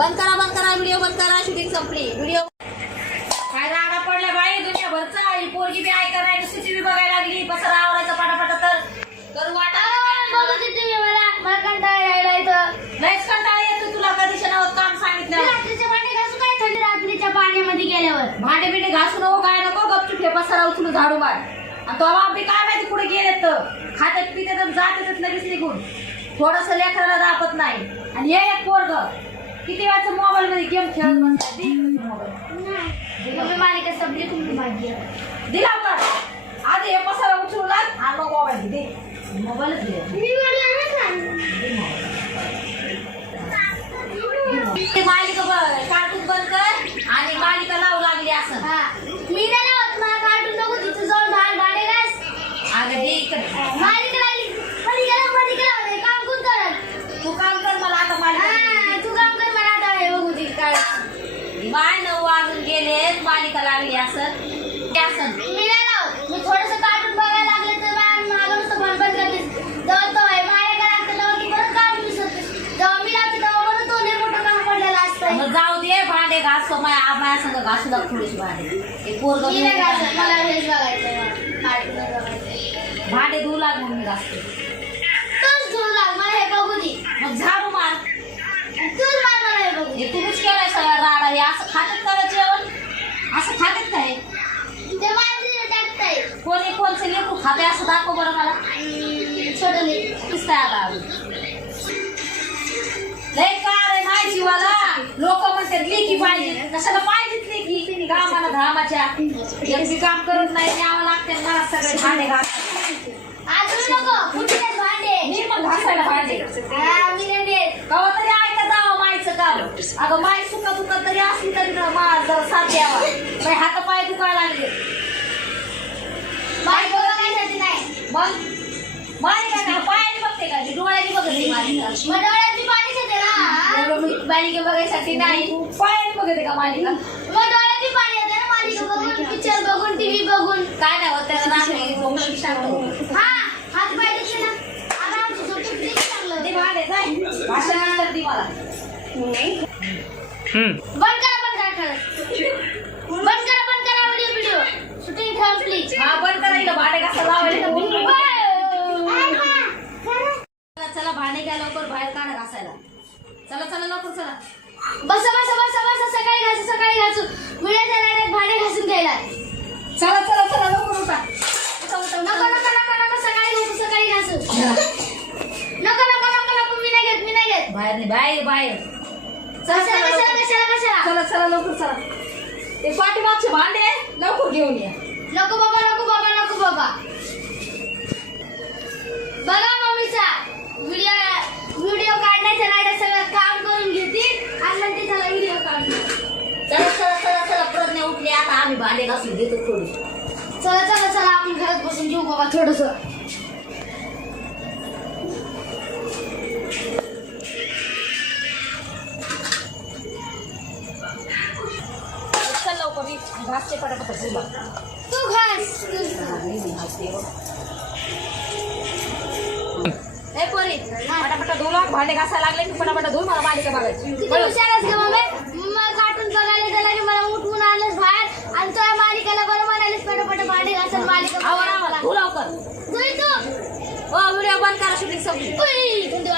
बंद करा बंद करा व्हिडिओ बंद करा शूटिंग संपली. व्हिडिओ काय राडा पडल्या बाई दुनियाभरचा ही पोरगी बी ऐका नाही नुसती टीव्ही बघायला लागली. पसारा आवडायचा पाटापाटा तर. करू वाटा. बघू दे तुम्ही मला मला कंटाळा यायला इथं लयच कंटाळा येतो तुला. कधी काम सांगितलं रात्रीचे भांडे घासू काय? थंडी रात्रीच्या पाण्यामध्ये गेल्यावर. भांडे बिंडे घासू नको काय नको. गपचूप हे पसारा उचलून झाडू मार. आणि तो बापी काय माहिती कुठे गेले तर. खात्यात पित्यात आणि जात्यात लगेच निघून. थोडस लेकराला दापत नाही. आणि हे एक पोरग. किती वेळाचं मोबाईल मध्ये गेम खेळत बसतात. दे मोबाईल. मम्मी मालिका संपली तुमची भाग्य दिला घास माया माया संग घास सुद्धा थोडीच भांडे एक पोरग मला हेच बघायचं बघायचं भांडे धुवू लाग मग मी घास तूच धुवू लाग मला हे बघू दे मग झाडू मार तूच मार मला हे बघू हे तुम्हीच केलंय सगळं राडा हे असं खातात का जेवण असं खातात काय ते माझी टाकताय कोणी कोणचे लेकरू खाते असं दाखव बरं मला छोटं लेक दिसतंय आता नाही लय कार आहे जीवाला लोक लेखी पाहिजे? कशाला पाहिजेत लेखी कामाला घामाच्या एकटी काम करत नाही न्यावं लागते मला सगळे भांडे घास अजून नको कुठे भांडे? मी पण घासायला भांडे. हा मी नाही देत कवा तरी ऐकत जावं मायचं काम. अगं माय सुका दुखा तरी असली तरी ना मा जरा साथ द्यावा. बाई हात पाय दुखायला लागले. बघायसाठी नाही मग? माय काय का? पायाने बघते का? डोळ्याने बघते मालिका मग डोळ्याची पाणी येते ना एवढं मी मालिका बघायसाठी नाही. पायाने बघते का मालिका? मग डोळ्याची पाणी येते ना मालिका बघून पिक्चर बघून टीव्ही बघून. काय नाही होत त्याला रात्री झोपलं की शांत हा हात पाय दुखले ना. आता आमची झोप किती चांगलं ते भांडे जाय. भाषण नंतर दी मला. बंद करा बंद करा खरंच. बंद करा बंद करा व्हिडिओ व्हिडिओ शूटिंग थांबली हा बंद करायला भांडे कसं लावायला. चला भांडे घ्या लवकर बाहेर काढा घासायला. चला चला लवकर चला. बसा बसा बसा बसा सकाळी घासू सकाळी घासू. मुलाच्या लाडात भांडे घासून द्यायला चला चला चला लवकर उठा. उठा उठा नको नको नको नको सकाळी घासू सकाळी घासू. नको नको नको नको मी नाही घेत मी नाही घेत. बाहेर नाही बाहेर बाहेर. चला चला कशाला लवकर. कशाला कशाला चला चला लवकर चला. ते पाठीमागचे भांडे लवकर घेऊन या. नको बाबा नको बाबा नको बाबा बघा मम्मीचा व्हिडिओ व्हिडिओ काढण्याच्या नाड्या सगळं काम करून घेतील आणि नंतर त्याला व्हिडिओ काढणार चला चला चला चला प्रज्ञा उठली आता आम्ही भांडे घासून घेतो थोडी. चला चला चला आपण घरात बसून घेऊ बाबा थोडस. चल लवकर मी घासते पटापट तू घास. ए पोरी पटापट धुवा भांडे घासायला लागले की पटापट धुव मला मालिका बघायची किती हुशार ग मम्मी मग कार्टून बघायला गेला की मला उठवून आणलंस बाहेर आणि तुझ्या मालिकाला बरं म्हणालीस पटापट भांडी घासून मालिका आवर आम्हाला धुव लवकर तुझी तू हो व्हिडिओ बंद करा शूटिंग संपली उई, थंडी